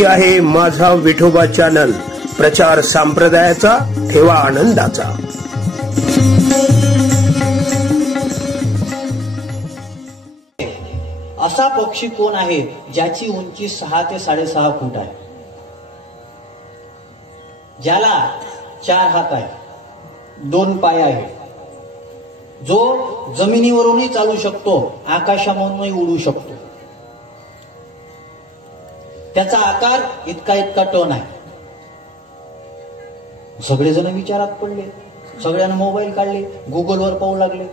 ही आहे माझा विठोबा चॅनल. प्रचार संप्रदायाचा, ठेवा आनंदाचा. असा पक्षी कोण आहे ज्याची उंची 6 ते 6.5 फूट आहे, ज्याला 4 हात आहे, 2 पाय आहे, जो जमिनीवरूनही चालू शकतो, आकाशामधूनही उडू शकतो, त्याचा आकार इतका टन आहे. सगळेजण विचारात पडले, सगळ्यांना मोबाईल काढले, गुगलवर पाहू लागले.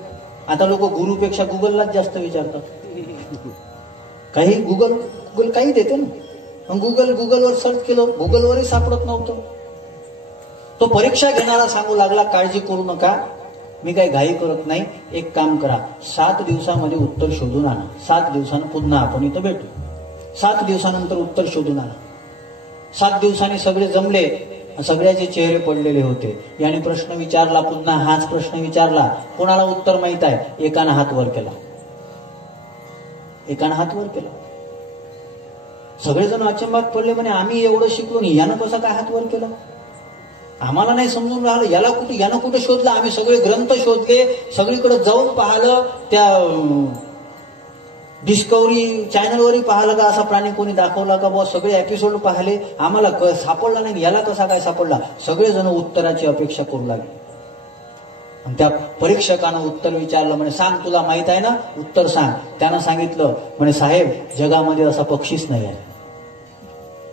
आता लोक गुरुपेक्षा गुगललाच जास्त विचारतात. काही गुगल काही देते ना, गुगलवर सर्च केलं, गुगलवरही सापडत नव्हतं. तो परीक्षा घेणारा सांगू लागला, काळजी करू नका, मी काही घाई करत नाही, एक काम करा, 7 दिवसामध्ये उत्तर शोधून आणा, 7 दिवसानं पुन्हा आपण इथं भेटू. 7 दिवसानंतर उत्तर शोधून आला. 7 दिवसांनी सगळे जमले, सगळ्याचे चेहरे पडलेले होते. याने प्रश्न विचारला, पुन्हा हाच प्रश्न विचारला, कोणाला उत्तर माहित आहे, एकानं हात वर केला, एकानं हात वर केला. सगळेजण अचंबात पडले, म्हणे आम्ही एवढं शिकलो नाही, यानं कसा काय हात वर केला, आम्हाला नाही समजून राहिलं, यानं कुठे शोधलं. आम्ही सगळे ग्रंथ शोधले, सगळीकडे जाऊन पाहिलं, त्या डिस्कवरी चॅनलवरही पाहिलं का असा प्राणी कोणी दाखवला का, बॉस सगळे एपिसोड पाहिले, आम्हाला सापडला नाही, याला कसा काय सापडला. सगळेजण उत्तराची अपेक्षा करू लागले. त्या परीक्षकानं उत्तर विचारलं, म्हणे सांग तुला माहित आहे ना, उत्तर सांग. त्यानं सांगितलं, म्हणे साहेब जगामध्ये असा पक्षीच नाही आहे.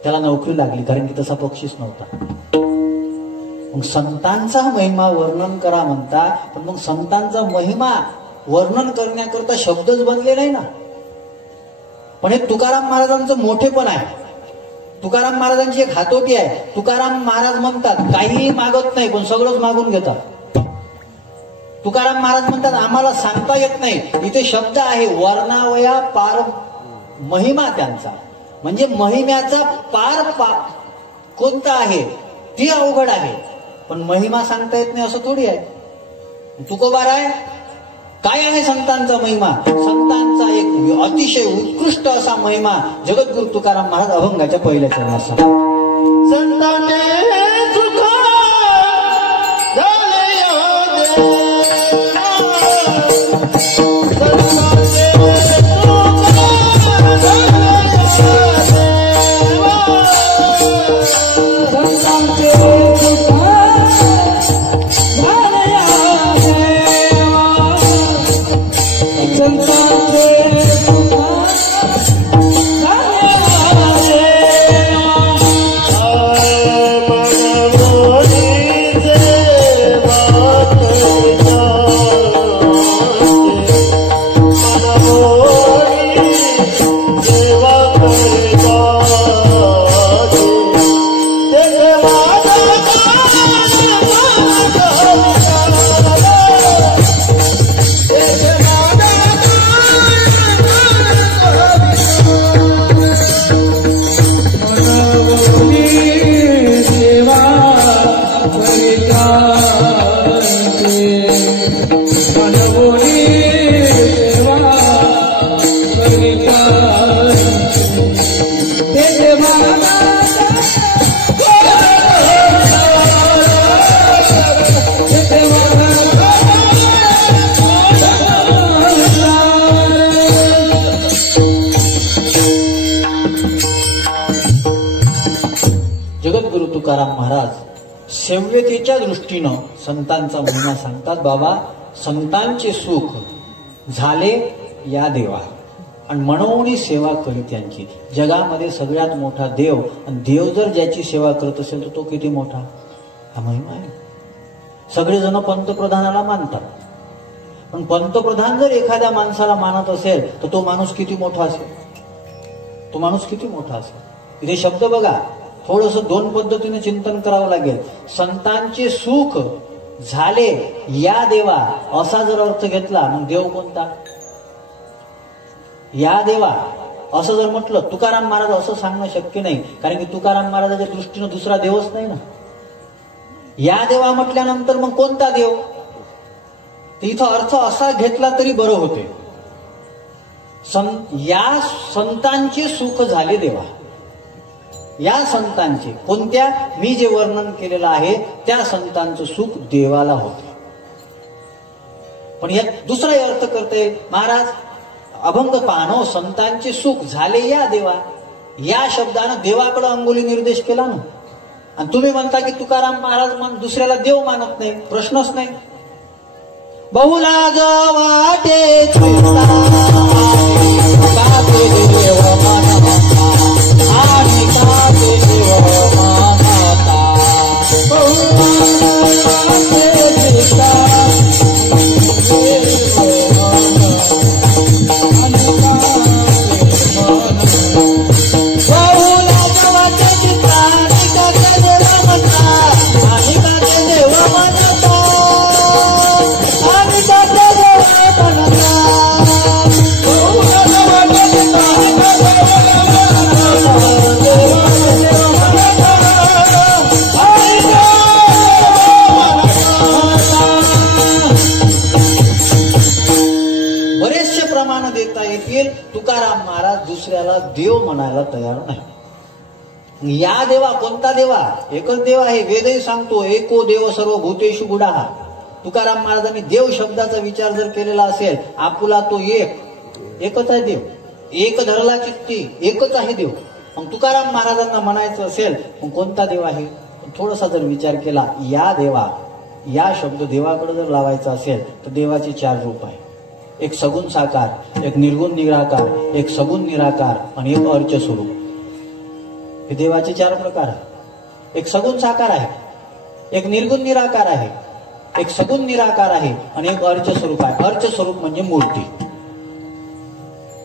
त्याला नोकरी लागली, कारण की तसा पक्षीच नव्हता. मग संतांचा महिमा वर्णन करा म्हणता, पण मग संतांचा महिमा वर्णन करण्याकरता शब्दच बनले नाही ना. पण हे तुकाराम महाराजांचं मोठेपण आहे. तुकाराम महाराजांची एक हातोटी आहे. तुकाराम महाराज म्हणतात काहीही मागत नाही, पण सगळंच मागून घेतात. तुकाराम महाराज म्हणतात आम्हाला सांगता येत नाही, इथे शब्द आहे, वर्णावया पार महिमा त्यांचा, म्हणजे महिम्याचा पार कोणता आहे ती अवघड आहे, पण महिमा सांगता येत नाही असं थोडी आहे. तुकोबार आहे, काय आहे संतांचा महिमा, संतांचा एक अतिशय उत्कृष्ट असा महिमा जगद्गुरु तुकाराम महाराज अभंगाच्या पहिल्या चरणात संतांचे सुख तुकाराम महाराज सेव्यतेच्या दृष्टीनं संतांचा महिमा सांगतात. बाबा संतांचे सुख झाले या देवा आणि मनोनी सेवा करी त्यांची. जगामध्ये सगळ्यात मोठा देव, आणि देव जर ज्याची सेवा करत असेल तर तो किती मोठा, हा महिमा आहे. सगळेजण पंतप्रधानाला मानतात, पण पंतप्रधान जर एखाद्या माणसाला मानत असेल तर तो माणूस किती मोठा असेल, तो माणूस किती मोठा असेल. इथे शब्द बघा, थोडस 2 पद्धतीने चिंतन करावं लागेल. संतांचे सुख झाले या देवा असा जर अर्थ घेतला, मग देव कोणता, या देवा असं जर म्हटलं, तुकाराम महाराज असं सांगणं शक्य नाही, कारण की तुकाराम महाराजाच्या दृष्टीनं दुसरा देवच नाही ना. या देवा म्हटल्यानंतर मग कोणता देव, इथं अर्थ असा घेतला तरी बरं होते. या संतांचे सुख झाले देवा, या संतांचे, कोणत्या, मी जे वर्णन केलेलं आहे त्या संतांचं सुख देवाला होते. पण यात दुसरा अर्थ करता येईल, महाराज अभंग पाहणं संतांचे सुख झाले या देवा, या शब्दानं देवाकडे अंगुली निर्देश केला ना. आणि तुम्ही म्हणता की तुकाराम महाराज दुसऱ्याला देव मानत नाही, प्रश्नच नाही. बहुलाग वाटे तुकाराम महाराज दुसऱ्याला देव म्हणायला तयार नाही. या देवा, कोणता देवा? एकच देव आहे. वेदही सांगतो एको देव सर्व भूतेषु गुडाहा. तुकाराम महाराजांनी देव शब्दाचा विचार जर केलेला असेल, आपुला तो एकच आहे देव, एक धरला चित्ती, एकच आहे देव. मग तुकाराम महाराजांना म्हणायचं असेल मग कोणता देव आहे? थोडासा जर विचार केला, या देवा, या शब्द देवाकडे जर लावायचा असेल तर देवाचे 4 रूप आहे. एक सगुण साकार, एक निर्गुण निराकार, एक सगुण निराकार आणि एक अर्च स्वरूप. हे देवाचे 4 प्रकार आहेत. एक सगुण साकार आहे, एक निर्गुण निराकार आहे, एक सगुण निराकार आहे आणि एक अर्च स्वरूप आहे. अर्च स्वरूप म्हणजे मूर्ती.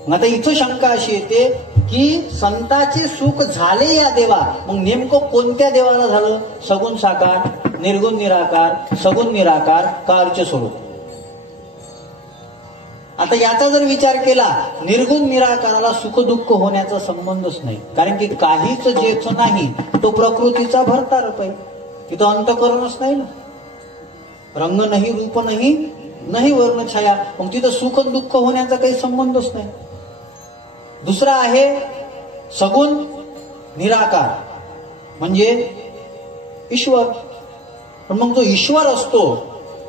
आता इथं शंका अशी येते की संताचे सुख झाले या देवा, मग नेमकं कोणत्या देवाला झालं? सगुण साकार, निर्गुण निराकार, सगुण निराकार का अर्च स्वरूप? आता याचा जर विचार केला, निर्गुण निराकाराला सुख दुःख होण्याचा संबंधच नाही. कारण की काहीच जेच नाही तो प्रकृतीचा भरता रूप आहे. तिथं अंतकरणच नाही ना, रंग नाही, रूप नाही, नाही वर्ण छाया. मग तिथं सुख दुःख होण्याचा काही संबंधच नाही. दुसरा आहे सगुण निराकार म्हणजे ईश्वर. पण मग जो ईश्वर असतो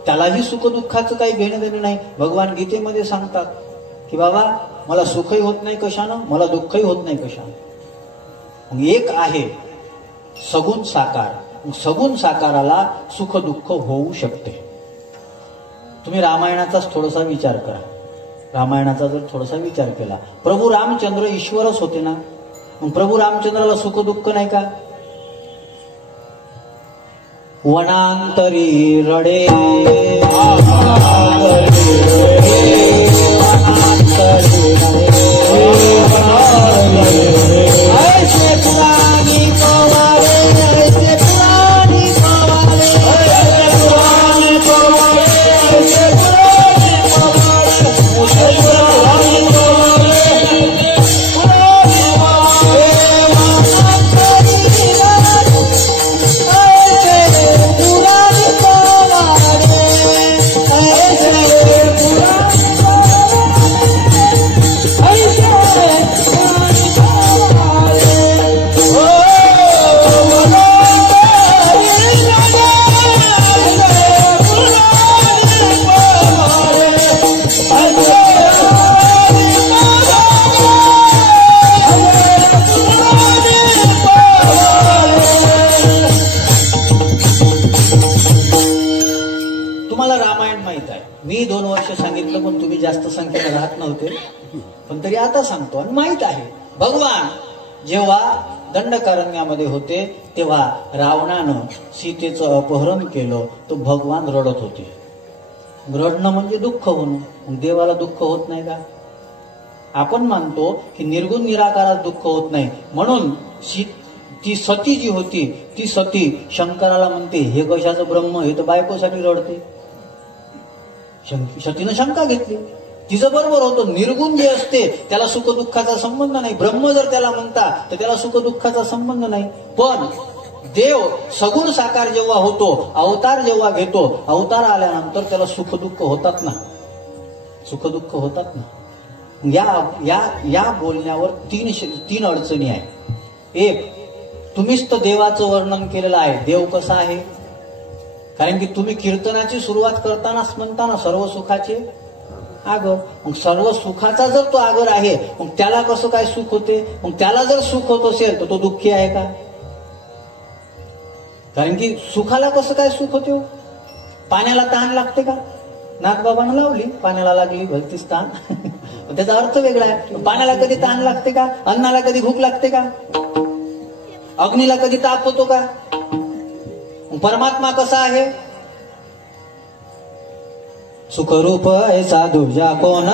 त्यालाही सुख दुःखाचं काही घेणं देणं नाही. भगवान गीतेमध्ये सांगतात की बाबा मला सुखही होत नाही कशानं, मला दुःखही होत नाही कशानं. मग एक आहे सगुण साकार. सगुण साकाराला सुख दुःख होऊ शकते. तुम्ही रामायणाचाच थोडासा विचार करा. रामायणाचा जर थोडासा विचार केला, प्रभू रामचंद्र ईश्वरच होते ना, मग प्रभू रामचंद्राला सुख दुःख नाही का? वनांतरी रडे मी 2 वर्ष सांगितलं पण तुम्ही जास्त संख्येने राहत नव्हते, पण तरी आता सांगतो आणि माहित आहे. भगवान जेव्हा दंडकारण्यामध्ये होते तेव्हा रावणानं सीतेचं अपहरण केलं तर भगवान रडत होते. रडणं म्हणजे दुःख होणं. मग देवाला दुःख होत नाही का? आपण मानतो की निर्गुण निराकारात दुःख होत नाही, म्हणून ती सती जी होती ती सती शंकराला म्हणते हे कशाचं ब्रह्म, हे तर बायकोसाठी रडते. सतीनं शंका घेतली, तिचं बरोबर होतं. निर्गुण जे असते त्याला सुख दुःखाचा संबंध नाही. ब्रह्म जर त्याला म्हणता तर त्याला सुख दुःखाचा संबंध नाही. पण देव सगुण साकार जेव्हा होतो, अवतार जेव्हा घेतो, अवतार आल्यानंतर त्याला सुख दुःख होतात ना, सुख दुःख होतात ना. या या या बोलण्यावर 3 अडचणी आहेत. एक, तुम्हीच तर देवाचं वर्णन केलेलं आहे. देव कसा आहे? कारण की तुम्ही कीर्तनाची सुरुवात करतानाच म्हणता ना सर्व सुखाचे आगर. मग सर्व सुखाचा जर तो आगर आहे, मग त्याला कसं काय सुख होते? मग त्याला जर सुख होत असेल तर तो दुःखी आहे का? कारण की सुखाला कसं काय सुख होते? पाण्याला तहान लागते का? नाथबाबांना लावली, पाण्याला लागली भलतीच तहान. त्याचा अर्थ वेगळा आहे. पाण्याला कधी तहान लागते का? अन्नाला कधी भूक लागते का? अग्नीला कधी ताप होतो का? परमात्मा कसा आहे? सुखरूप ऐसा दुजा कोण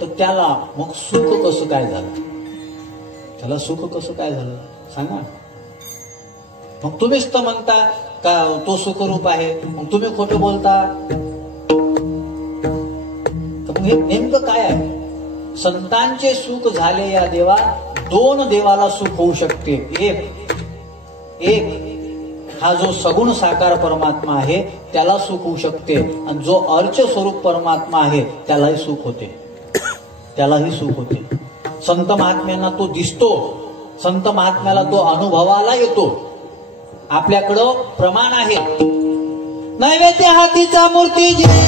तर त्याला मग सुख कसं काय झालं? त्याला सुख कसं काय झालं सांगा. मग तुम्हीच तर म्हणता का तो सुखरूप आहे, मग तुम्ही खोटं बोलता. तर मग हे नेमकं काय आहे? संतांचे सुख झाले या देवा. दोन देवाला सुख होऊ शकते. एक हा जो सगुण साकार परमात्मा आहे त्याला सुख होऊ शकते, आणि जो अर्च स्वरूप परमात्मा आहे त्यालाही सुख होते. त्यालाही सुख होते. संत महात्म्यांना तो दिसतो, संत महात्म्याला तो अनुभवाला येतो. आपल्याकडं प्रमाण आहे. नैवेद्य हातीचा मूर्ती जेवी,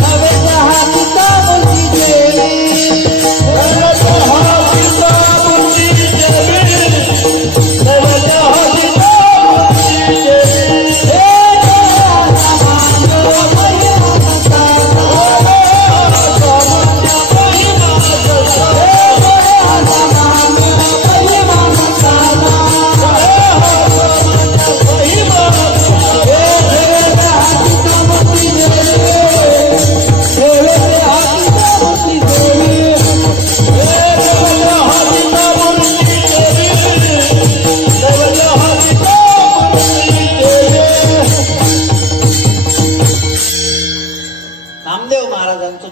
नैवेद्य हातीचा मूर्ती जेवी, नैवेद्य हातीचा मूर्ती जेवी, नैवेद्य हातीचा मूर्ती जेवी.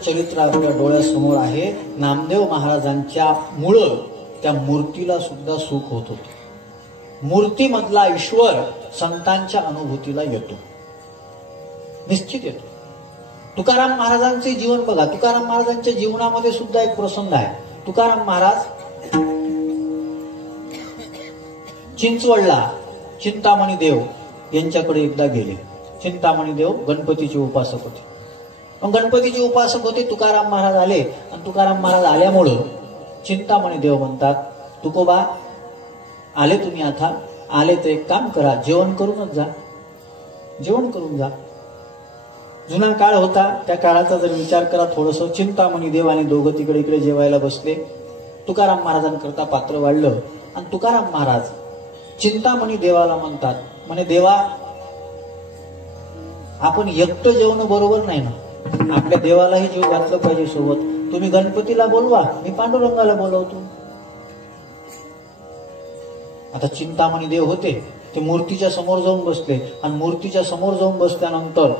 चरित्र आपल्या डोळ्यासमोर आहे. नामदेव महाराजांच्या मुळे त्या मूर्तीला सुद्धा सुख होत होते. मूर्तीमधला ईश्वर संतांच्या अनुभूतीला येतो, निश्चित येतो. तुकाराम महाराजांचे जीवन बघा. तुकाराम महाराजांच्या जीवनामध्ये सुद्धा एक प्रसंग आहे. तुकाराम महाराज चिंचवडला चिंतामणी देव यांच्याकडे एकदा गेले. चिंतामणी देव गणपतीचे उपासक होते. मग गणपतीचे उपासक होते. तुकाराम महाराज आले, आणि तुकाराम महाराज आल्यामुळं चिंतामणी देव म्हणतात, तुकोबा आले तुम्ही, आता आले तर एक काम करा, जेवण करूनच जा, जेवण करून जा. जुना काळ होता, त्या काळाचा जर विचार करा थोडस. चिंतामणी देव आणि दोघं तिकडे इकडे जेवायला बसले. तुकाराम महाराजांकरता पात्र वाढलं, आणि तुकाराम महाराज चिंतामणी देवाला म्हणतात, म्हणे देवा आपण एकटं जेवण बरोबर नाही ना, आपल्या देवालाही जीव घातलं पाहिजे सोबत. तुम्ही गणपतीला बोलवा, मी पांडुरंगाला बोलवतो. आता चिंतामणी देव होते ते मूर्तीच्या समोर जाऊन बसले, आणि मूर्तीच्या समोर जाऊन बसल्यानंतर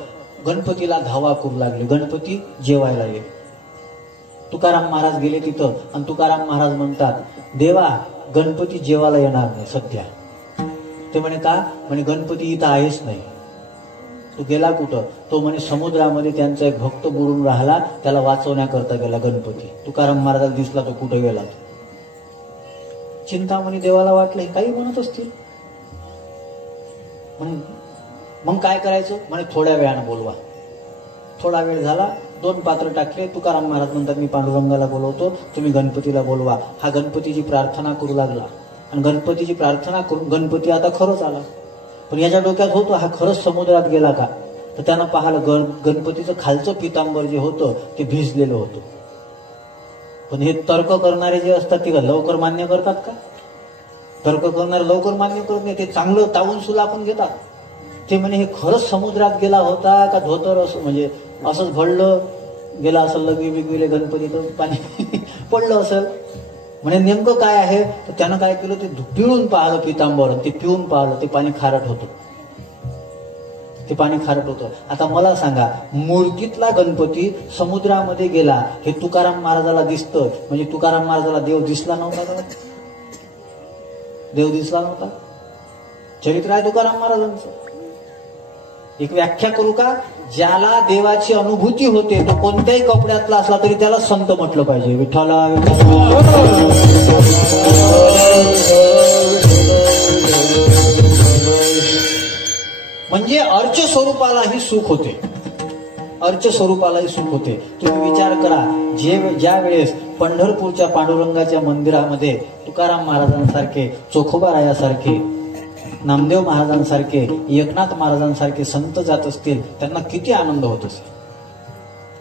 गणपतीला धावा करू लागले. गणपती जेवायला ये. तुकाराम महाराज गेले तिथं, आणि तुकाराम महाराज म्हणतात, देवा गणपती जेवायला येणार नाही सध्या. ते म्हणे का? म्हणे गणपती इथं आहेच नाही. तो गेला कुठं? तो म्हणे समुद्रामध्ये त्यांचा एक भक्त बुडून राहिला, त्याला वाचवण्याकरता गेला गणपती. तुकाराम महाराजाला दिसला तो कुठं गेला. चिंतामणी देवाला वाटलं काही म्हणत असतील. म्हणे मग काय करायचं? म्हणे थोड्या वेळानं बोलवा. थोडा वेळ झाला, 2 पात्र टाकले. तुकाराम महाराज म्हणतात, मी पांडुरंगाला बोलवतो, तुम्ही गणपतीला बोलवा. हा गणपतीची प्रार्थना करू लागला, आणि गणपतीची प्रार्थना करून गणपती आता खरंच आला. पण याच्या डोक्यात होतो, हा खरंच समुद्रात गेला का? तर त्यानं पाहिलं गणपतीचं खालचं पितांबर जे होतं ते भिजलेलं होतं. पण हे तर्क करणारे जे असतात ते लवकर मान्य करतात का? तर्क करणारे लवकर मान्य करत नाही. ते चांगलं तावून सुलापून घेतात. ते म्हणे हे खरंच समुद्रात गेला होता का धोतर असं म्हणजे असंच घडलं गेला असं लघवी बिगवीले गणपतीचं पाणी पडलं असेल. म्हणजे नेमकं काय आहे तर त्यानं काय केलं ते पिळून पाहिलं पितांबर. ते पिऊन पाहिलं ते पाणी खारट होतं. ते पाणी खारट होतं. आता मला सांगा मूर्तीतला गणपती समुद्रामध्ये गेला हे तुकाराम महाराजाला दिसतं म्हणजे तुकाराम महाराजाला देव दिसला नव्हता का? देव दिसला नव्हता. चरित्र आहे तुकाराम महाराजांचं. एक व्याख्या करू का? ज्याला देवाची अनुभूती होते तो कोणत्याही कपड्यातला असला तरी त्याला संत म्हटलं पाहिजे. विठ्ठला म्हणजे अर्च स्वरूपालाही सुख होते. अर्च स्वरूपालाही सुख होते. तुम्ही विचार करा ज्या वेळेस पंढरपूरच्या पांडुरंगाच्या मंदिरामध्ये तुकाराम महाराजांसारखे, चोखोबारायासारखे, नामदेव महाराजांसारखे, एकनाथ महाराजांसारखे संत जात असतील त्यांना किती आनंद होत असेल.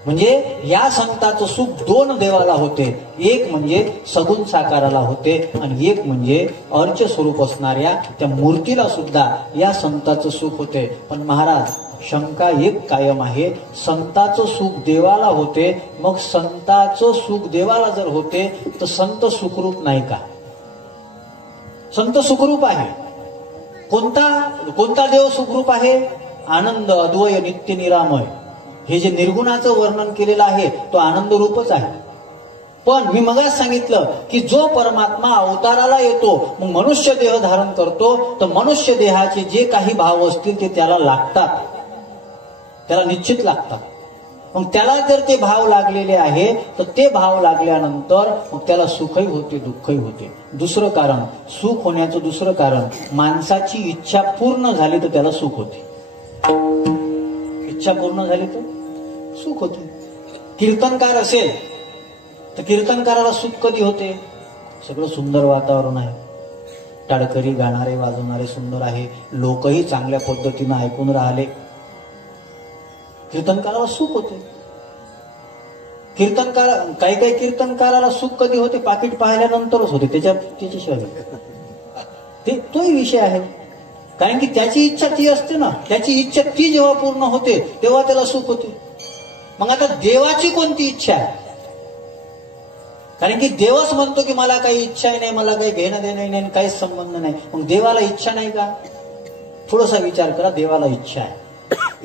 म्हणजे या संताचं सुख दोन देवाला होते. एक म्हणजे सगुण साकाराला होते आणि एक म्हणजे अर्च स्वरूप असणाऱ्या त्या मूर्तीला सुद्धा या संताचं सुख होते. पण महाराज शंका एक कायम आहे. संताचं सुख देवाला होते मग संताचं सुख देवाला जर होते तर संत सुखरूप नाही का? संत सुखरूप आहे. कोणता देव सुखरूप आहे? आनंद अद्वय नित्य निरामय. हे जे निर्गुणाचं वर्णन केलेलं आहे तो आनंद रूपच आहे. पण मी मगाच सांगितलं की जो परमात्मा अवताराला येतो मग मनुष्य देह धारण करतो तर मनुष्य देहाचे जे काही भाव असतील ते त्याला लागतात. त्याला निश्चित लागतात. मग त्याला जर ते भाव लागलेले आहे तर ते भाव लागल्यानंतर मग त्याला सुखही होते दुःखही होते. दुसरं कारण सुख होण्याचं दुसरं कारण माणसाची इच्छा पूर्ण झाली तर त्याला सुख होते. इच्छा पूर्ण झाली तर सुख होते. कीर्तनकार असेल तर कीर्तनकाराला सुख कधी होते? सगळं सुंदर वातावरण आहे, टाळकरी गाणारे वाजवणारे सुंदर आहे, लोकही चांगल्या पद्धतीनं ऐकून राहिले, कीर्तनकाराला सुख होते. काही कीर्तनकाराला सुख कधी होते? पाकिट पाहिल्यानंतरच होते. त्याच्याशिवाय तोही विषय आहे. कारण की त्याची इच्छा ती असते ना. त्याची इच्छा ती जेव्हा पूर्ण होते तेव्हा त्याला सुख होते. मग आता देवाची कोणती इच्छा आहे? कारण की देवच म्हणतो की मला काही इच्छा नाही, मला काही घेणं देणं नाही, काहीच संबंध नाही. मग देवाला इच्छा नाही का? थोडासा विचार करा. देवाला इच्छा आहे.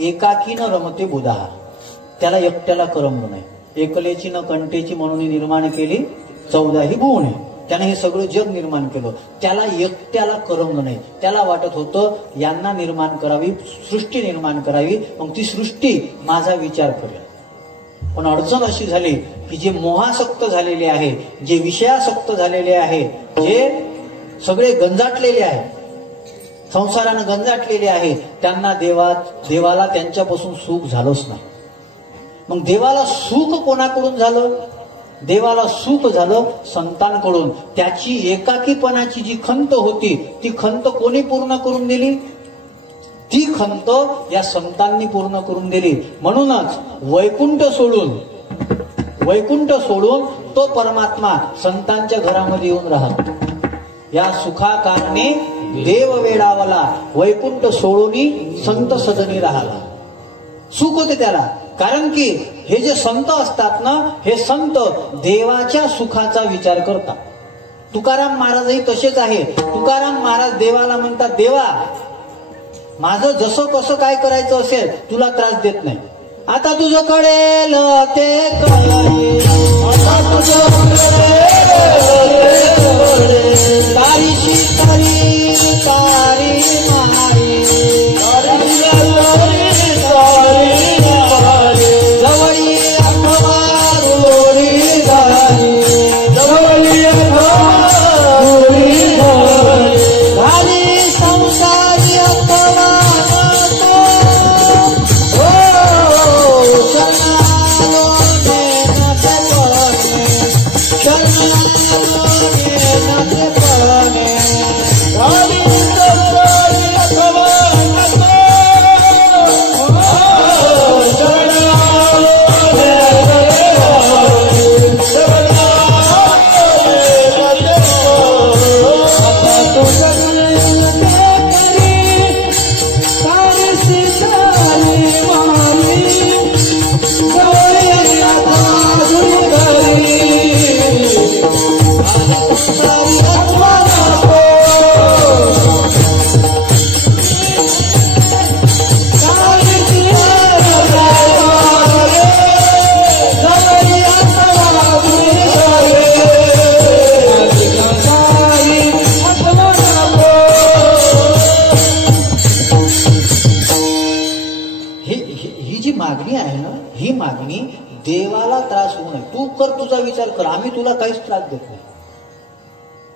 एकाकी न रमते बुधा. त्याला एकट्याला करमलं नाही. एकलेची न कंटेची म्हणून निर्माण केली 14 भुवने. त्याने हे सगळं जग निर्माण केलं. त्याला एकट्याला करमलं नाही. त्याला वाटत होतं यांना निर्माण करावी, सृष्टी निर्माण करावी, मग ती सृष्टी माझा विचार करेल. पण अडचण अशी झाली की जे मोहासक्त झालेले आहे, जे विषयासक्त झालेले आहे, जे सगळे गंजाटलेले आहे, संसारानं गंजाटलेले आहे, त्यांना देवाला त्यांच्यापासून सुख झालंच नाही. मग देवाला सुख कोणाकडून झालं? देवाला सुख झालं संतांकडून. त्याची एकाकीपणाची जी खंत होती ती खंत कोणी पूर्ण करून दिली? ती खंत या संतांनी पूर्ण करून दिली. म्हणूनच वैकुंठ सोडून तो परमात्मा संतांच्या घरामध्ये येऊन राहतो. या सुखा कारणे देव वेडावला, वैकुंठ सोडूनी संत सदनी राहिला. सुख होते त्याला. कारण की हे जे संत असतात ना, हे संत देवाच्या सुखाचा विचार करतात. तुकाराम महाराजही तसेच आहे. तुकाराम महाराज देवाला म्हणतात, देवा माझं जसं कसं काय करायचं असेल तुला त्रास देत नाही. आता तुझं कळेल ते कळेल, तारीशी तारी तारी मारी जवळी अथवा रोडी झाली, जवळी झाली संसारी अथवा शरणागती मागणी देवाला त्रास होऊ नये. तू कर, तुझा विचार कर, आम्ही तुला काहीच त्रास देत नाही.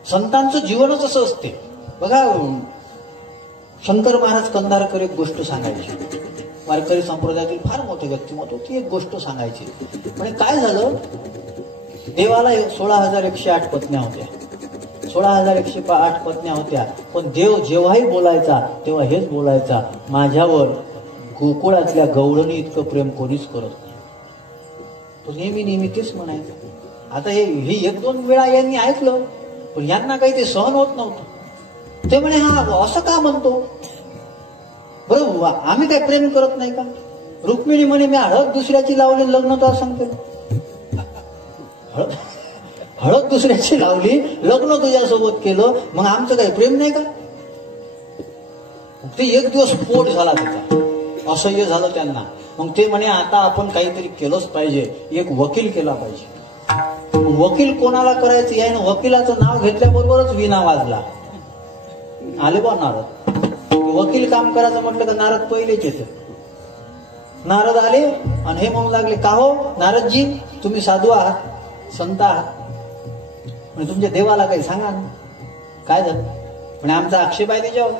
संतांचं जीवनच असं असते बघा. शंकर महाराज कंधारकर एक गोष्ट सांगायची. वारकरी संप्रदायातील फार मोठे व्यक्तिमत्व. ती एक गोष्ट सांगायची. म्हणजे काय झालं, देवाला 16,108 पत्न्या होत्या. 16,108 पत्न्या होत्या. पण देव जेव्हाही बोलायचा तेव्हा हेच बोलायचा, माझ्यावर गोकुळातल्या गवळणी इतकं प्रेम कोणीच करत नाही. तो नेहमी नेहमी तेच म्हणायचं. आता हे 1-2 वेळा यांनी ऐकलं, पण यांना काही ते सहन होत नव्हतं. ते म्हणे, हा असं का म्हणतो, बरोबर आम्ही काय प्रेम करत नाही का? रुक्मिणी म्हणे, मी हळद दुसऱ्याची लावली, लग्न तर सांगते. हळद दुसऱ्याची लावली, लग्न तुझ्यासोबत केलं, मग आमचं काही प्रेम नाही का? ते एक दिवस पोट झाला त्याचा, असह्य झालं त्यांना. मग ते म्हणे, आता आपण काहीतरी केलंच पाहिजे, एक वकील केला पाहिजे. वकील कोणाला करायचं याने वकिलाचं नाव घेतल्याबरोबरच विना वाजला. आले बा नारद. वकील काम करायचं म्हटलं का नारद पहिलेच येते. नारद आले आणि हे म्हणू लागले, का हो नारदजी, तुम्ही साधू आहात, संत आहात, म्हणजे तुमच्या देवाला काही सांगा ना. काय झालं म्हणजे आमचा आक्षेप आहे त्याच्यावर.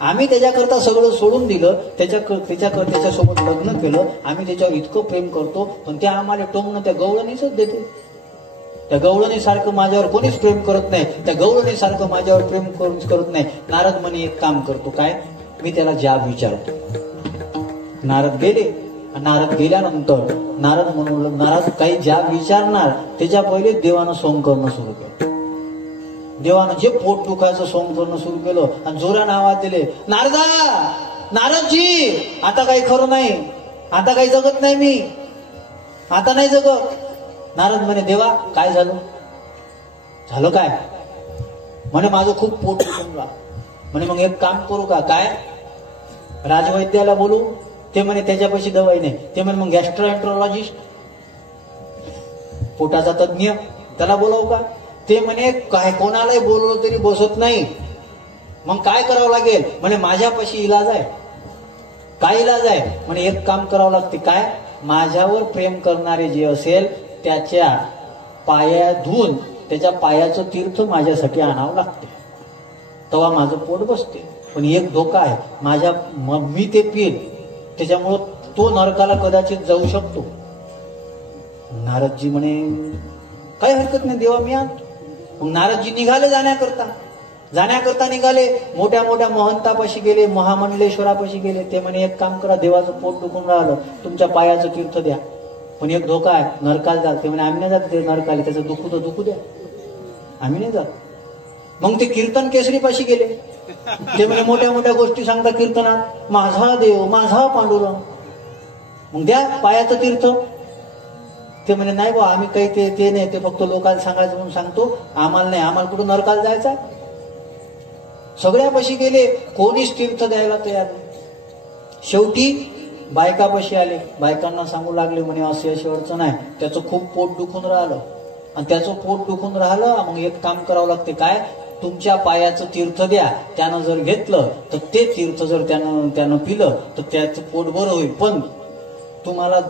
आम्ही त्याच्याकरता सगळं सोडून दिलं, त्याच्यासोबत लग्न केलं, आम्ही त्याच्यावर इतकं प्रेम करतो, पण त्या आम्हाला टोमणं त्या गवळणीच देते. त्या गवळणीसारखं माझ्यावर कोणीच प्रेम करत नाही, त्या गवळणीसारखं माझ्यावर प्रेम कोणीच करत नाही. नारद म्हणे, एक काम करतो, काय, मी त्याला जाब विचारतो. नारद गेले. नारद गेल्यानंतर नारद म्हणून नारद काही जाब विचारणार त्याच्या पहिले देवानं सोंग करणं सुरू केलं. देवानं जे पोट दुखायचं सोंग करणं सुरू केलं आणि जोरानं आवाज दिले, नारदा, नारदजी, आता काही खरं नाही, आता काही जगत नाही मी, आता नाही जगत. नारद म्हणे, देवा काय झालं? झालं काय? म्हणे, माझं खूप पोट दुखून राहिलं. म्हणे, मग एक काम करू का? काय? राजवैद्याला बोलू? ते म्हणे, त्याच्यापाशी दवाई नाही. ते म्हणे, मग गॅस्ट्रोएंट्रोलॉजिस्ट, पोटाचा तज्ञ, त्याला बोलावू का? ते म्हणे, काय कोणालाही बोलवलं तरी बसत नाही. मग काय करावं लागेल? म्हणे, माझ्यापाशी इलाज आहे. काय इलाज आहे? म्हणे, एक काम करावं लागते. काय? माझ्यावर प्रेम करणारे जे असेल त्याच्या पाया धुवून त्याच्या पायाचं तीर्थ माझ्यासाठी आणावं लागते, तेव्हा माझं पोट बसते. पण एक धोका आहे, मी ते पिल, त्याच्यामुळं तो नरकाला कदाचित जाऊ शकतो. नारदजी म्हणे, काही हरकत नाही देवा, मी आणतो. मग नारदजी निघाले जाण्याकरता निघाले. मोठ्या मोठ्या महंतापाशी गेले, महामंडलेश्वरापाशी गेले. ते म्हणे, एक काम करा, देवाचं पोट दुखून राहिलं, तुमच्या पायाचं तीर्थ द्या, पण एक धोका आहे, नरकाला जात. ते म्हणे, आम्ही नाही जात ते नरकाला, त्याचं दुखू द्या, आम्ही नाही जात. मग ते कीर्तन केसरीपाशी गेले. ते म्हणे, मोठ्या मोठ्या गोष्टी सांगता कीर्तनात, माझा देव, माझा पांडुरंग, मग द्या पायाचं तीर्थ. ते म्हणे, नाही बा, आम्ही काही ते नाही, ते फक्त लोकांना सांगायचं म्हणून सांगतो, आम्हाला नाही, आम्हाला कुठं नरकाला जायचा. सगळ्यापाशी गेले, कोणीच तीर्थ द्यायला तयार नाही. शेवटी बायकापाशी आले. बायकांना सांगू लागले, म्हणे, अशी अडचण आहे, त्याचं खूप पोट दुखून राहिलं. आणि त्याचं पोट दुखून राहिलं, मग एक काम करावं लागते. काय? तुमच्या पायाचं तीर्थ द्या, त्यानं जर घेतलं तर ते तीर्थ जर त्यानं पिलं तर त्याचं पोट बरं होईल, पण तुम्हाला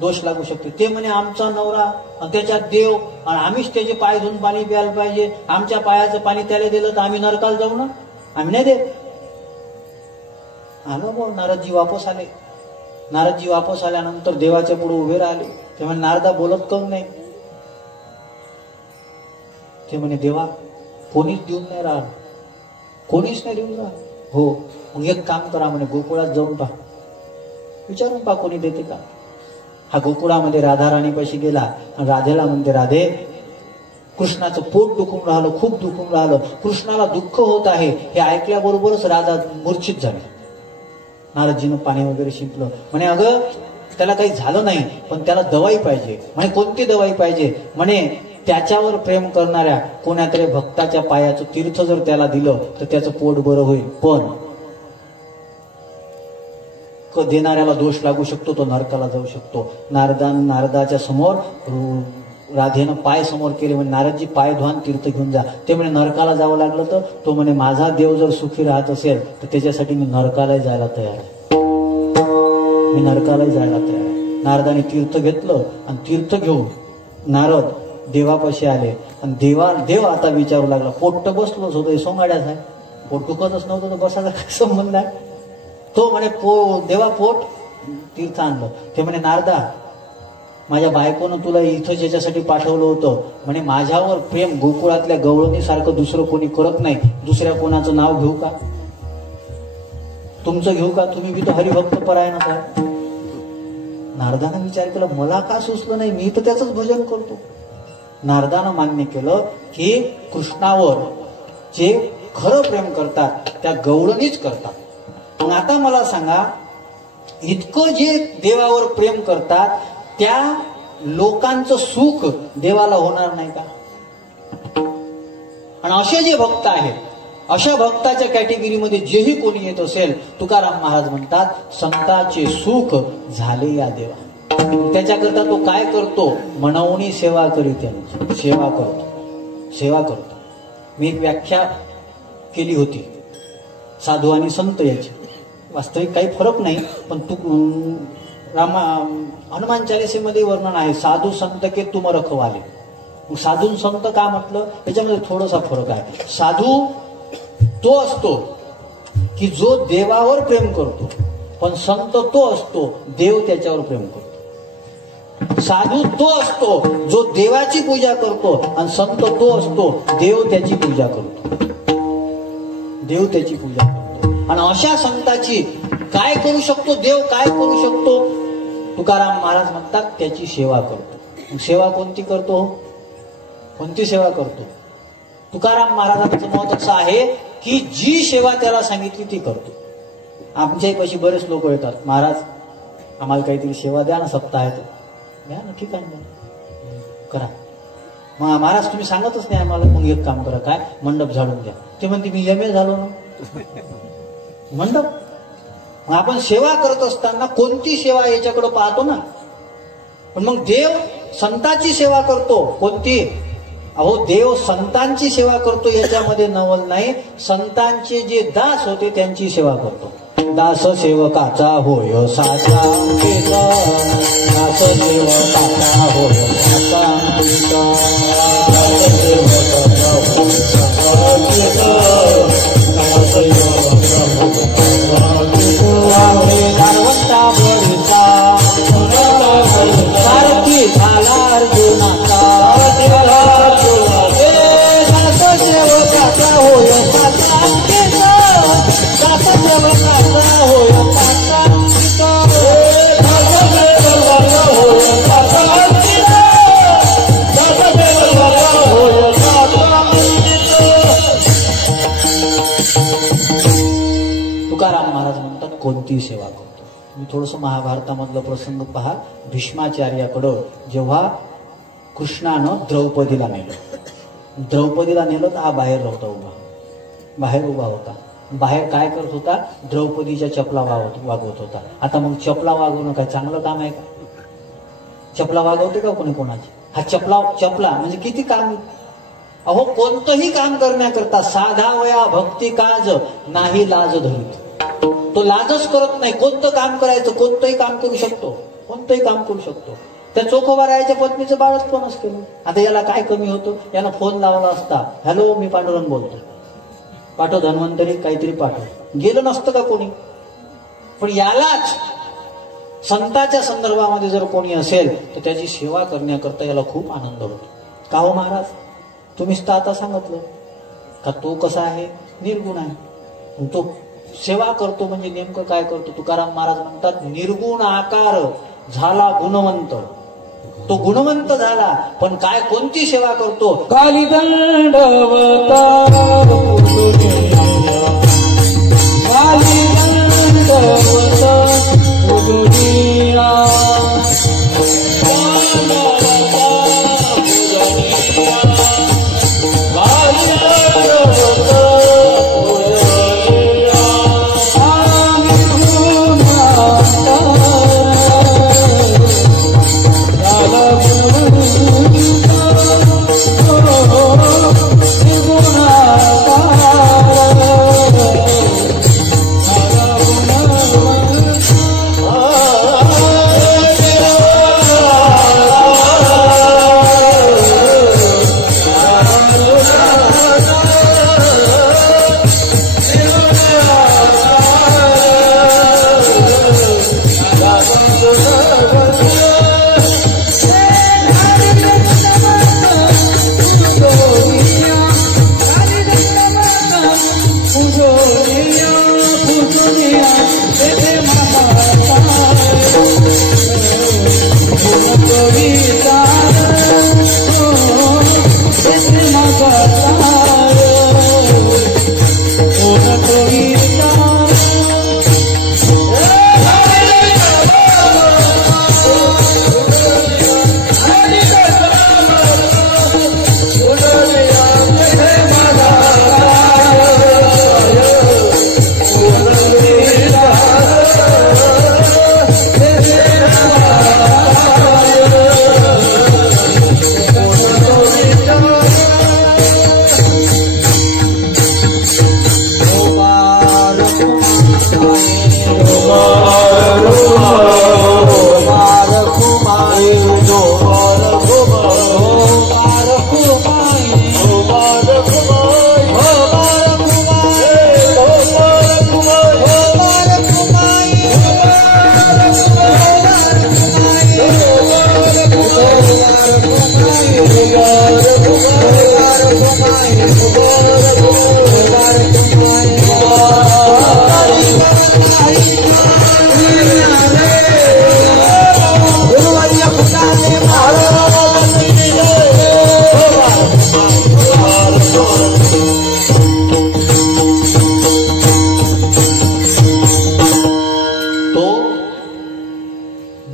दोष लागू शकतो. ते म्हणे, आमचा नवरा आणि त्याच्यात देव, आणि आम्हीच त्याचे पाय धुवून पाणी प्यायला पाहिजे, आमच्या पायाचं पाणी त्याला दिलं तर आम्ही नरकाला जाऊ ना, आम्ही नाही देत. आलो मग नारदजी वापस आले. नारदजी वापस आल्यानंतर देवाच्या पुढे उभे राहिले. ते म्हणे, नारदा बोलत काऊन नाही? ते म्हणे, देवा कोणीच देऊन नाही राहिलं, कोणीच नाही देऊन राहिलं. हो, मग एक काम करा, म्हणे, गोकुळात जाऊन पहा, विचारून पहा कोणी देते का. हा गोकुळामध्ये राधा राणीपाशी गेला आणि राधेला म्हणते, राधे, कृष्णाचं पोट दुखून राहिलं, खूप दुखून राहिलं, कृष्णाला दुःख होत आहे. हे ऐकल्याबरोबरच राधा मूर्छित झाली. नारदजीनं पाणी वगैरे शिंपलं. म्हणे, अगं त्याला काही झालं नाही, पण त्याला दवाई पाहिजे. म्हणे, कोणती दवाई पाहिजे? म्हणे, त्याच्यावर प्रेम करणाऱ्या कोणातरी भक्ताच्या पायाचं तीर्थ जर त्याला दिलं तर त्याचं पोट बरं होईल, पण देणाऱ्याला दोष लागू शकतो, तो नरकाला जाऊ शकतो. नारदाच्या समोर राधेनं पाय समोर केले. म्हणजे नारदजी पाय धुवान तीर्थ घेऊन जा. ते म्हणे, नरकाला जावं लागलं तर? तो म्हणे, माझा देव जर सुखी राहत असेल तर त्याच्यासाठी मी नरकालाही जायला तयार आहे, मी नरकालाही जायला तयार आहे. नारदाने तीर्थ घेतलं आणि तीर्थ घेऊन नारद देवापाशी आले आणि देव आता विचारू लागला, पोट बसलोच होतं, सोंगाड्याच आहे, पोट दुखतच नव्हतं तर बसायचा काय संबंध आहे. तो म्हणे देवा पोट तीर्थ आणलं. ते म्हणे नारदा, माझ्या बायकोनं तुला इथं ज्याच्यासाठी पाठवलं होतं, म्हणे माझ्यावर प्रेम गोकुळातल्या गवळणीसारखं दुसरं कोणी करत नाही, दुसऱ्या कोणाचं नाव घेऊ का, तुमचं घेऊ का, तुम्ही बी तर हरिभक्त परायणच आहे. नारदानं विचार केला, मला का सुचलं नाही, मी तर त्याचंच भजन करतो. नारदानं मान्य केलं की कृष्णावर जे खरं प्रेम करतात त्या गवळणीच करतात. पण आता मला सांगा, इतकं जे देवावर प्रेम करतात त्या लोकांचं सुख देवाला होणार नाही का? आणि असे जे भक्त आहेत, अशा भक्ताच्या कॅटेगरीमध्ये जेही कोणी येत असेल, तुकाराम महाराज म्हणतात, संतांचे सुख झाले या देवा. त्याच्याकरता तो काय करतो, मनवणी सेवा करी, त्यांची सेवा करतो. मी एक व्याख्या केली होती साधू आणि संत याची, वास्तविक काही फरक नाही, पण हनुमान चालीसेमध्ये वर्णन आहे, साधू संत के तुम रखवाले. साधू संत का म्हटलं, याच्यामध्ये थोडासा फरक आहे. साधू तो असतो की जो देवावर प्रेम करतो, पण संत तो असतो देव त्याच्यावर प्रेम करतो. साधू तो असतो जो देवाची पूजा करतो आणि संत तो असतो देव त्याची पूजा करतो. आणि अशा संताची काय करू शकतो देव, काय करू शकतो, तुकाराम महाराज म्हणतात त्याची सेवा करतो. सेवा कोणती करतो, कोणती सेवा करतो? तुकाराम महाराजांचं मत असं आहे की जी सेवा त्याला सांगितली ती करतो. आमच्याही पैसे बरेच लोक येतात, महाराज आम्हाला काहीतरी सेवा द्या ना, सप्ताहात द्या ना, ठीक आहे ना, करा. मग महाराज तुम्ही सांगतच नाही आम्हाला, मग एक काम करा, काय, मंडप झाडून द्या. ते म्हणते मी एम.ए. झालो ना, मंडप. मग आपण सेवा करत असताना कोणती सेवा याच्याकडे पाहतो ना. पण मग देव संतांची सेवा करतो, कोणती, अहो देव संतांची सेवा करतो याच्यामध्ये नवल नाही. संतांचे जे दास होते त्यांची सेवा करतो. दास सेवकाचा होय साचा, दास सेवकाचा होय साचा, सारथी झाला अर्जुनाचा, दास सेवकाचा होय साचा, दास सेवकाचा होय साचा, तुकाराम महाराज म्हणतात कोणती सेवा करतो. मी थोडंसं महाभारतामधलं प्रसंग पहा. भीष्माचार्याकडं जेव्हा कृष्णानं द्रौपदीला नेलं तर हा बाहेर उभा होता. बाहेर काय करत होता, द्रौपदीच्या चपला वागवत होता. आता मग चपला वागवणं काय चांगलं काम आहे का? चपला वागवते का कोणी कोणाची? हा चपला म्हणजे किती काम. अहो कोणतंही काम करण्याकरता साधा वया भक्ती काज नाही लाज धरीत. तो लाजच करत नाही. कोणतं काम करायचं, कोणतंही काम करू शकतो. त्या चोखोबारायाच्या पत्नीचं बाळचपणच केलं. आता याला काय कमी होतं, याला फोन लावला असता, हॅलो मी पांडुरंग बोलतो, पाठव धन्वंतरी, काहीतरी पाठव, गेलं नसतं का कोणी. पण यालाच संतांच्या संदर्भामध्ये जर कोणी असेल तर त्याची सेवा करण्याकरता याला खूप आनंद होतो. का हो महाराज, तुम्हीच तर आता सांगितलं का तो कसा आहे, निर्गुण आहे. तो सेवा करतो म्हणजे नेमकं काय करतो. तुकाराम महाराज म्हणतात निर्गुण आकार झाला गुणवंत. तो गुणवंत झाला, पण काय कोणती सेवा करतो, कालीदंडवता निर्गुण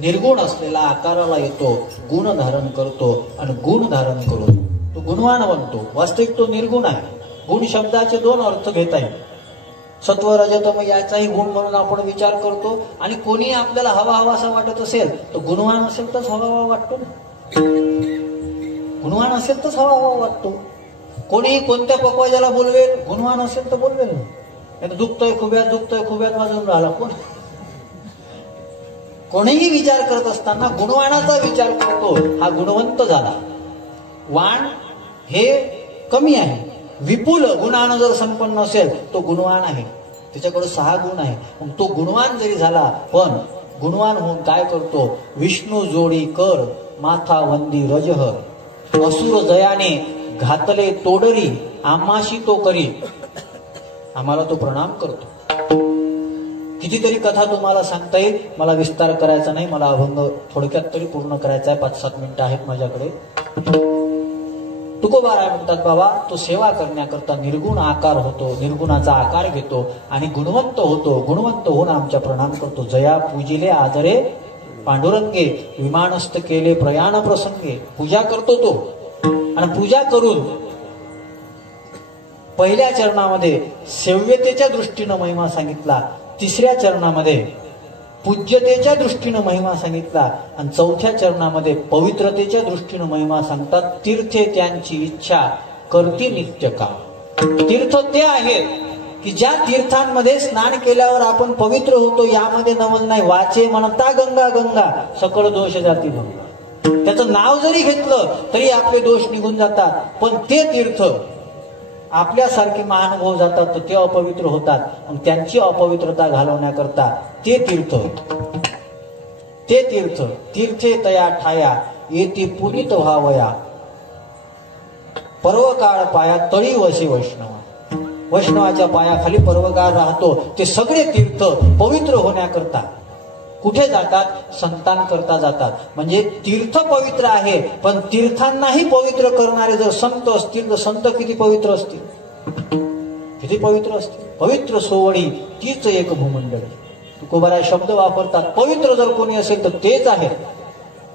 निर्गुण असलेला आकाराला येतो, गुण धारण करतो आणि गुण धारण करून तो गुणवान बनतो. वास्तविक तो निर्गुण आहे. गुण शब्दाचे दोन अर्थ घेता येईल. सत्व रजतम याचाही गुण म्हणून आपण विचार करतो आणि कोणी आपल्याला हवा हवासा वाटत असेल तर गुणवान असेल तरच हवा हवा वाटतो ना. गुणवान असेल तरच हवा हवा वाटतो. कोणीही कोणत्या पकवाजाला बोलवेल, गुणवान असेल तर बोलवेल ना. दुखतोय खुब्यात वाजून राहिला कोण. कोणीही विचार करत असताना गुणवानाचा विचार करतो, हा गुणवंत झाला. वाण हे कमी आहे, विपुल गुणानं जर संपन्न असेल तो गुणवान आहे. त्याच्याकडे 6 गुण आहे. मग तो गुणवान जरी झाला पण गुणवान होऊन काय करतो, विष्णू जोडी कर माथा वंदी रजहर, असुर जयाने घातले तोडरी, आम्हाशी तो करी, आम्हाला तो प्रणाम करतो. कितीतरी कथा तुम्हाला सांगता येईल, मला विस्तार करायचा नाही. मला अभंग थोडक्यात तरी पूर्ण करायचा आहे. 5-7 मिनिटं आहेत माझ्याकडे. तुकोबाराय म्हणतात, बाबा तो सेवा करण्याकरता निर्गुण आकार होतो, निर्गुणाचा आकार घेतो आणि गुणवंत होतो. गुणवंत होऊन आमच्या प्रणाम करतो. जया पूजिले आदरे पांडुरंगे, विमानस्थ केले प्रयाण प्रसंगे. पूजा करतो तो आणि पूजा करून पहिल्या चरणामध्ये सेव्यतेच्या दृष्टीनं महिमा सांगितला, 3ऱ्या चरणामध्ये पूज्यतेच्या दृष्टीनं महिमा सांगितला आणि 4थ्या चरणामध्ये पवित्रतेच्या दृष्टीनं महिमा सांगतात. तीर्थे त्यांची इच्छा करती नित्य काम. तीर्थ ते आहेत की ज्या तीर्थांमध्ये स्नान केल्यावर आपण पवित्र होतो. यामध्ये नवल नाही. वाचे म्हणता गंगा गंगा सकळ दोष जाती म्हणून त्याचं नाव जरी घेतलं तरी आपले दोष निघून जातात. पण ते तीर्थ आपल्यासारखे महानुभव जातात तर ते अपवित्र होतात. मग त्यांची अपवित्रता घालवण्याकरता ते तीर्थ तीर्थे तया ठाया येती पुनित व्हावया, पर्वकाळ पाया तळी वसे वैष्णव. वैष्णवाच्या पायाखाली पर्वकाळ राहतो. ते सगळे तीर्थ पवित्र होण्याकरता कुठे जातात, संतांकरता जातात. म्हणजे तीर्थ पवित्र आहे, पण तीर्थांनाही पवित्र करणारे जर संत असतील तर संत किती पवित्र असतील, किती पवित्र असतील. पवित्र सोवडी तीच एक भूमंडळी. तुकोबाराय शब्द वापरतात. पवित्र जर कोणी असेल तर तेच आहे,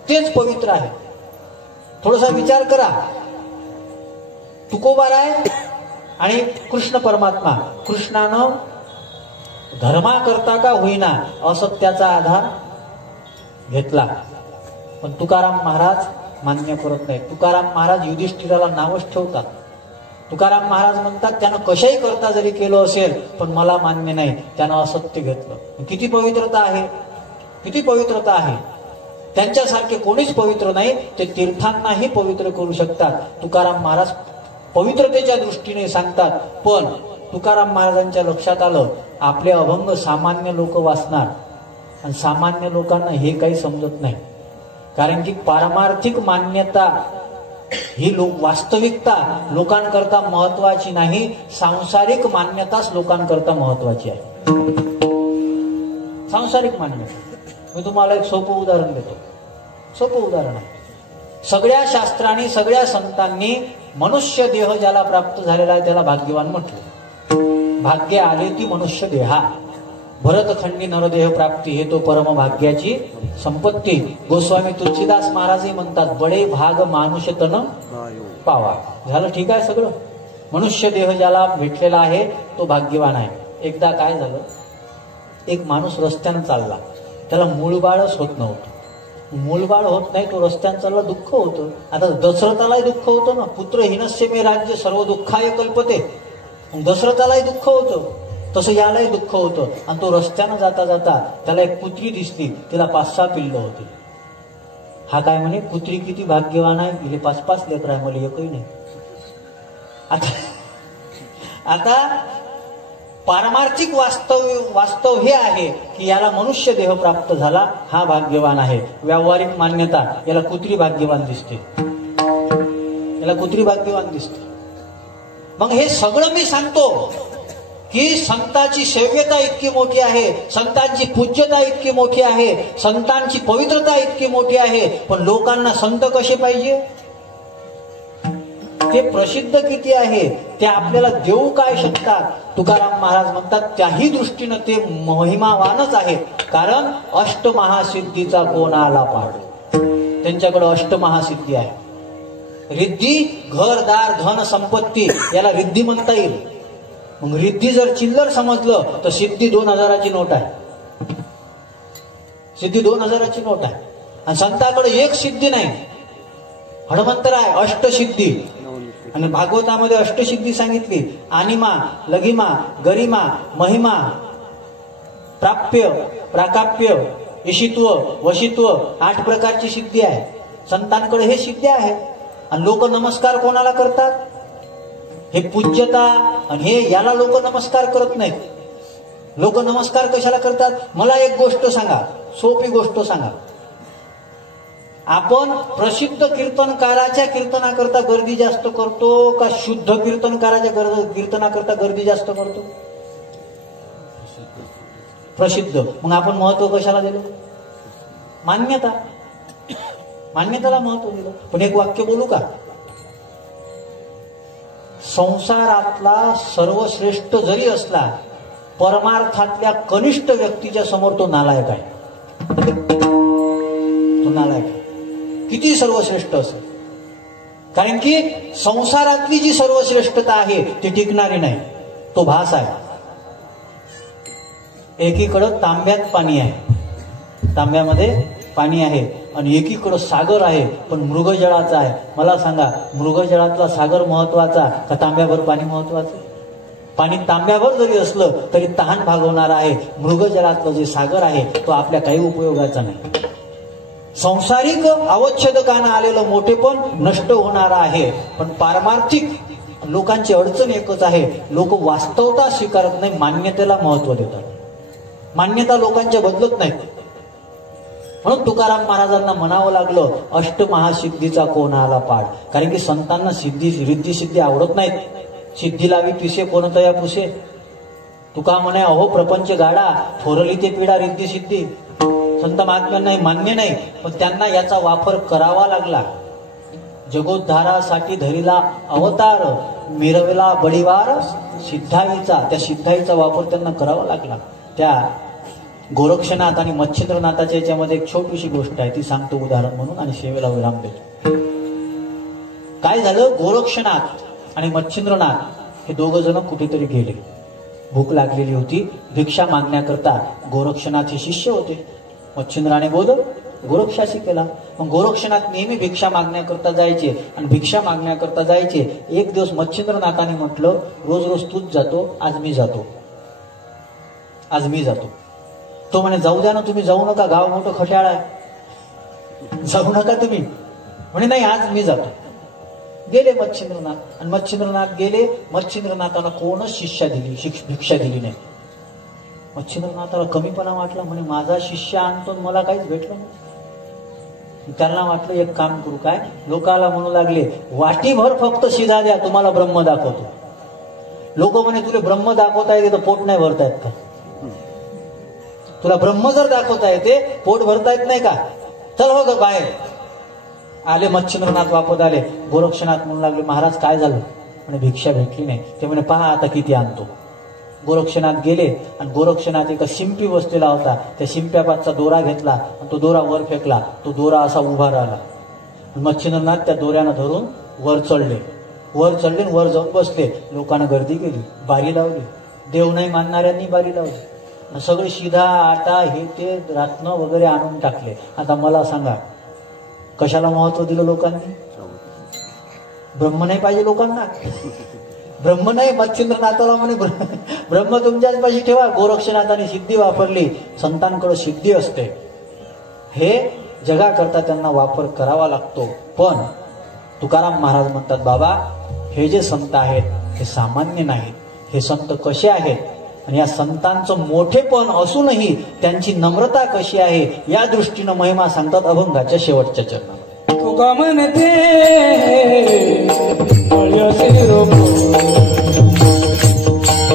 तेच पवित्र आहे. थोडासा विचार करा. तुकोबाराय आणि कृष्ण परमात्मा, कृष्णानं धर्माकरता का होईना असत्याचा आधार घेतला, पण तुकाराम महाराज मान्य करत नाही. तुकाराम महाराज युधिष्ठिराला नावच ठेवतात. तुकाराम महाराज म्हणतात, त्यानं कशाही करता जरी केलं असेल पण मला मान्य नाही, त्यानं असत्य घेतलं. किती पवित्रता आहे, किती पवित्रता आहे. त्यांच्यासारखे कोणीच पवित्र नाही. ते तीर्थांनाही पवित्र करू शकतात. तुकाराम महाराज पवित्रतेच्या दृष्टीने सांगतात. पण तुकाराम महाराजांच्या लक्षात आलं, आपले अभंग सामान्य लोक वाचणार आणि सामान्य लोकांना हे काही समजत नाही. कारण की पारमार्थिक मान्यता ही वास्तविकता लोकांकरता महत्वाची नाही, सांसारिक मान्यताच लोकांकरता महत्वाची आहे. सांसारिक मान्यता. मी तुम्हाला एक सोपं उदाहरण देतो. सोपं उदाहरण आहे. सगळ्या शास्त्रांनी, सगळ्या संतांनी मनुष्य देह ज्याला प्राप्त झालेला आहे त्याला भाग्यवान म्हटलं. भाग्य आले ती मनुष्य देहा. भरतखंडी नरदेह प्राप्ती हे तो परम भाग्याची संपत्ती. गोस्वामी तुलसीदास महाराजही म्हणतात, बडे भाग मानुष तन पावा. झालं, ठीक आहे सगळं. मनुष्य देह ज्याला भेटलेला आहे तो भाग्यवान आहे. एकदा काय झालं, एक माणूस रस्त्यानं चालला, त्याला मूळबाळच होत नव्हतं. मूळबाळ होत नाही, तो रस्त्यानं चालला, दुःख होतं. आता दशरथालाही दुःख होतं ना, पुत्र हिनस्य मे राज्य सर्व दुःखाय कल्पते. दशरथालाही दुःख होतं, तसं यालाही दुःख होतं. आणि तो रस्त्यानं जाता जाता त्याला एक पुत्री दिसली, तिला 5-6 पिल्लं होती. हा काय म्हणे, पुत्री किती भाग्यवान आहे, तिले 5-5 लेकर आहे, मला एकही नाही. आता पारमार्थिक वास्तव हे आहे की याला मनुष्य देह प्राप्त झाला, हा भाग्यवान आहे. व्यावहारिक मान्यता, याला कुत्री भाग्यवान दिसते, याला कुत्री भाग्यवान दिसते. मग हे सगळं मी सांगतो की संतांची सेव्यता इतकी मोठी आहे, संतांची पूज्यता इतकी मोठी आहे, संतांची पवित्रता इतकी मोठी आहे. पण लोकांना संत कसे पाहिजे, ते प्रसिद्ध किती आहे, ते आपल्याला देऊ काय शकतात. तुकाराम महाराज म्हणतात, त्याही दृष्टीनं ते महिमावानच आहेत. कारण अष्टमहासिद्धीचा कोण आला पाड. त्यांच्याकडे अष्टमहासिद्धी आहे. रिद्धी, घरदार, धन, संपत्ती, याला रिद्धी म्हणता येईल. मग रिद्धी जर चिल्लर समजलं तर सिद्धी 2000ची नोट आहे. सिद्धी 2000ची नोट आहे. आणि संताकडे एक सिद्धी नाही, हनुमंतराय अष्टसिद्धी. आणि भागवतामध्ये अष्टसिद्धी सांगितली. अनिमा, लघिमा, गरिमा, महिमा, प्राप्य, प्राकाप्य, ईशित्व, वशित्व, 8 प्रकारची सिद्धी आहे. संतांकडे हे सिद्धी आहे. आणि लोक नमस्कार कोणाला करतात, हे पूज्यता आणि हे याला लोक नमस्कार करत नाहीत. लोक नमस्कार कशाला करतात, मला एक गोष्ट सांगा, सोपी गोष्ट सांगा. आपण प्रसिद्ध कीर्तनकाराच्या कीर्तनाकरता गर्दी जास्त करतो का शुद्ध कीर्तनकाराच्या कीर्तनाकरता गर्दी जास्त करतो? प्रसिद्ध. मग आपण महत्व कशाला दिलं, मान्यता, मान्यतेला महत्व दिलं. पण एक वाक्य बोलू का, संसारातला सर्वश्रेष्ठ जरी असला, परमार्थातल्या कनिष्ठ व्यक्तीच्या समोर तो नालायक आहे. तो नालायक आहे, किती सर्वश्रेष्ठ असेल. कारण की संसारातली जी सर्वश्रेष्ठता आहे ती टिकणारी नाही, तो भास आहे. एकीकडं तांब्यात पाणी आहे, तांब्यामध्ये पाणी आहे, आणि एकीकडं सागर आहे पण मृगजळाचा आहे. मला सांगा, मृगजळातला सागर महत्वाचा का तांब्याभर पाणी महत्वाचं? पाणी तांब्याभर जरी असलं तरी तहान भागवणार आहे. मृगजळातलं जे सागर आहे तो आपल्या काही उपयोगाचा नाही. संसारिक अवच्छेदकानं आलेलं मोठेपण नष्ट होणार आहे. पण पारमार्थिक लोकांची अडचण एकच आहे, लोक वास्तवता स्वीकारत नाही, मान्यतेला महत्व देतात. मान्यता लोकांच्या बदलत नाहीत. म्हणून तुकाराम महाराजांना म्हणावं लागलं, अष्टमहासिद्धीचा कोण आला पाड. कारण की संतांना सिद्धी, रिद्धी सिद्धी आवडत नाहीत. सिद्धी लावी पिसे कोणतया पुसे. तुका म्हणे, अहो प्रपंच गाडा, थोरली ते पिढा रिद्धी सिद्धी. संत महात्म्यांना मान्य नाही, पण त्यांना याचा वापर करावा लागला. जगोद्धारासाठी धरिला अवतार, मिरवला बळीवार सिद्धाईचा. त्या सिद्धाईचा वापर त्यांना करावा लागला. त्या गोरक्षनाथ आणि मच्छिंद्रनाथाच्या याच्यामध्ये एक छोटीशी गोष्ट आहे, ती सांगतो उदाहरण म्हणून आणि सेवेला विराम देतो. काय झालं, गोरक्षनाथ आणि मच्छिंद्रनाथ हे दोघं जण कुठेतरी गेले. भूक लागलेली होती, भिक्षा मागण्याकरता. गोरक्षनाथ हे शिष्य होते, मच्छिंद्राने गोरक्षाशी केला. मग गोरक्षनाथ नेहमी भिक्षा मागण्याकरता जायचे आणि भिक्षा मागण्याकरता जायचे. एक दिवस मच्छिंद्रनाथाने म्हटलं, रोज रोज तूच जातो, आज मी जातो, आज मी जातो. तो म्हणे, जाऊ द्या ना तुम्ही, जाऊ नका, गाव मोठं खट्याळ आहे, जाऊ नका तुम्ही. म्हणे नाही, आज मी जातो. गेले मच्छिंद्रनाथ, आणि मच्छिंद्रनाथ गेले. मच्छिंद्रनाथाला कोणच भिक्षा दिली नाही. मच्छिंद्रनाथाला कमीपणा वाटला. म्हणे, माझा शिष्य आणतो मला काहीच भेटलं नाही. त्यांना वाटलं एक काम करू काय, लोकाला म्हणू लागले वाटीभर फक्त शिधा द्या, तुम्हाला ब्रह्म दाखवतो. लोक म्हणे तुला ब्रह्म दाखवता येते तर पोट नाही भरता येत का? तुला ब्रह्म जर दाखवता येते पोट भरता येत नाही का? चल हो ग बाहेर. आले मच्छिंद्रनाथ वापस आले. गोरक्षनाथ म्हणू लागले महाराज काय झालं? म्हणे भिक्षा भेटली नाही. ते म्हणे पहा आता किती आणतो. गोरक्षनाथ गेले आणि गोरक्षनाथ एका शिंपी बसलेला होता. त्या शिंप्यापाचचा दोरा घेतला आणि तो दोरा वर फेकला. तो दोरा असा उभा राहिला. मच्छिंद्रनाथ त्या दोऱ्यानं धरून वर चढले. वर जाऊन बसले. लोकांना गर्दी केली, बारी लावली. देव नाही मानणाऱ्यांनी बारी लावली. सगळे शिधा आटा हे ते रात्न वगैरे आणून टाकले. आता मला सांगा कशाला महत्व दिलं लोकांनी? ब्रह्म नाही पाहिजे लोकांना? ब्रह्म नाही. मच्छिंद्रनाथाला म्हणे ब्रह्म तुमच्याच पाशी ठेवा. गोरक्षनाथाने सिद्धी वापरली. संतांकडे सिद्धी असते, हे जगाकरता त्यांना वापर करावा लागतो. पण तुकाराम महाराज म्हणतात बाबा हे जे संत आहेत हे सामान्य नाहीत. हे संत कसे आहेत आणि या संतांचं मोठेपण असूनही त्यांची नम्रता कशी आहे या दृष्टीनं महिमा सांगतात अभंगाच्या शेवटच्या चरणामध्ये. तुका म्हणते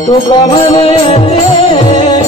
तुका म्हणते